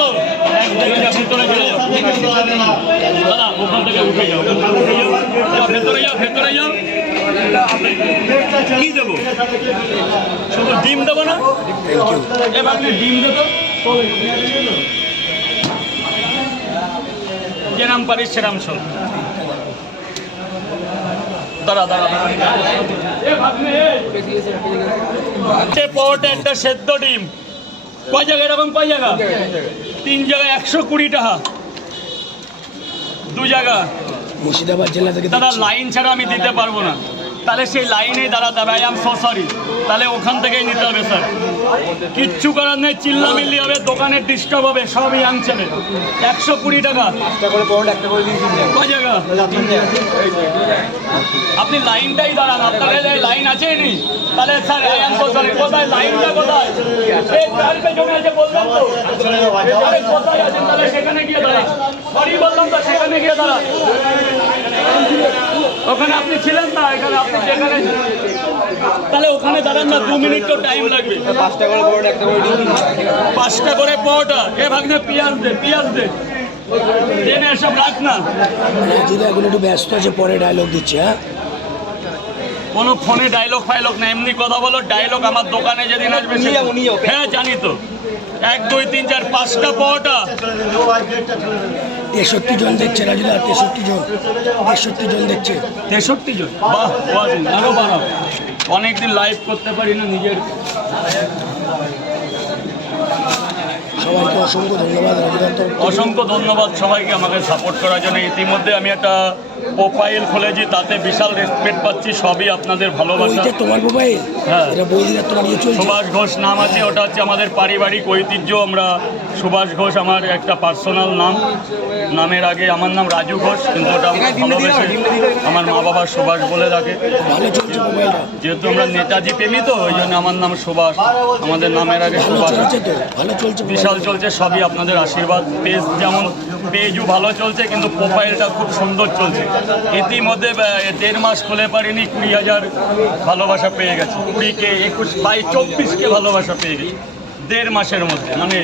তো ভেতরে চলে যাও দাদা, ওখান থেকে উঠে যাও, ভেতরে যাও, ভেতরে যাও। কি দেবো? শুধু ডিম দেবো না? এবার আপনি ডিম দেবো, যেরাম পারিস সেরাম শোন। দাঁড়া দাঁড়া, পরোটা একটা সেদ্ধ ডিম কয় জায়গা? এরকম কয় জায়গা? 3 জায়গায় 120 টাকা। 2 জায়গা মুর্শিদাবাদ জেলা থেকে। দাদা লাইন ছাড়া আমি দিতে পারবো না, তাহলে সেই লাইনেই দাঁড়াতে হবে। আই এম সো সরি, তাহলে ওখান থেকেই নিতে হবে স্যার। কিচ্ছু করার নেই, চিল্লামিল্লি হবে, দোকানের ডিস্টার্ব হবে, সবই আনছেন। 120 টাকা কয় জায়গা? আপনি লাইনটাই দাঁড়ান, আপনার লাইন আছে নি? তাহলে sir I am so sorry, কোথায় লাইনটা? কোথায়? এই চার পেছনে আছে বললাম তো, আরে কোথায় আছেন? তাহলে সেখানে গিয়ে দাঁড়ান। সরি বললাম তো, সেখানে গিয়ে দাঁড়ান। ওখানে আপনি ছিলেন না, এখানে আপনি যেখানে, তাহলে ওখানে দাঁড়ান না, 2 মিনিট তো টাইম লাগবে। 5টা করে পরোটা, একটা করে ডিম। 5টা করে পরোটা। এ ভাগ্নে পেঁয়াজ দে, পেঁয়াজ দে, দেনে এসব রাখ না। রাজিদা এখন একটু ব্যস্ত আছে, পরে ডায়লগ দিচ্ছে। হ্যাঁ, কোনো ফোনে ডায়লগ ফাইলগ না, এমনি কথা বলো। ডায়লগ আমার দোকানে যেদিন আসবে হ্যাঁ জানি তো। 1 2 3 4 5টা পরোটা। 63 জন দেখছে রাজিদা, 63 জন, 63 জন দেখছে। 63 জন, বাহ, আরো বাড়াও। অনেকদিন লাইভ করতে পারি না নিজের। সবাইকে অসংখ্য ধন্যবাদ রাজিদা। অসংখ্য ধন্যবাদ সবাইকে আমাকে সাপোর্ট করার জন্য। ইতিমধ্যে আমি একটা প্রোফাইল খুলেছি, তাতে বিশাল রেসপেক্ট পাচ্ছি। সবই আপনাদের ভালোবাসা। তোমার মোবাইল? হ্যাঁ, এটা বৌদিরা তোমার ইয়ে চলছে। সুভাষ ঘোষ নাম আছে, ওটা হচ্ছে আমাদের পারিবারিক ঐতিহ্য। আমরা সুভাষ ঘোষ আমার একটা পার্সোনাল নাম। নামের আগে আমার নাম রাজু ঘোষ, কিন্তু ওটা আমরা ভালোবেসে আমার মা বাবা সুভাষ বলে ডাকে। ভালো চলছে মোবাইলটা? যেহেতু আমরা নেতাজি প্রেমী তো, ওই জন্য আমার নাম সুভাষ। আমাদের নামের আগে সুভাষ। ভালো চলছে, বিশাল চলছে, সবই আপনাদের আশীর্বাদ। পেজ যেমন পেজও ভালো চলছে, কিন্তু প্রোফাইলটা খুব সুন্দর চলছে। ইতিমধ্যে 1.5 মাস খুলে পারিনি, 20,000 ভালোবাসা পেয়ে গেছে। 20K 21 22 24K ভালোবাসা পেয়ে গেছে 1.5 মাসের মধ্যে। মানে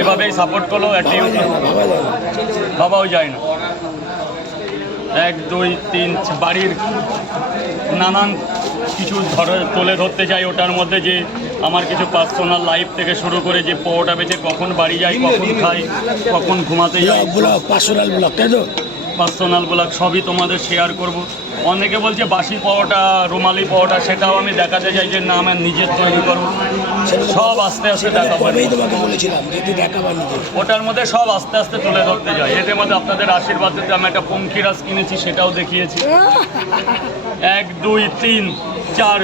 এভাবেই সাপোর্ট করলো। একটা বাবাও যায় না। 1 2 3 বাড়ির নানান কিছু তুলে ধরতে চাই। ওটার মধ্যে যে আমার কিছু পার্সোনাল লাইফ থেকে শুরু করে, যে পরোটা বেচে কখন বাড়ি যাই, কখন খাই, কখন ঘুমাতে যাই, পার্সোনাল ব্লগ, তাই তো? পার্সোনাল ব্লগ সবই তোমাদের শেয়ার করব। অনেকে বলছে বাসি পরোটা, রুমালি পরোটা, সেটাও আমি দেখাতে চাই যে না, আমার নিজের তৈরি করবো। সব আস্তে আস্তে দেখাবো। তোমাকে বলেছিলাম যে দেখাবো নিজে। ওটার মধ্যে সব আস্তে আস্তে তুলে ধরতে যাই। এদের মধ্যে আপনাদের আশীর্বাদ দিতে আমি একটা পঙ্খিরাজ কিনেছি, সেটাও দেখিয়েছি। 1 2 3 4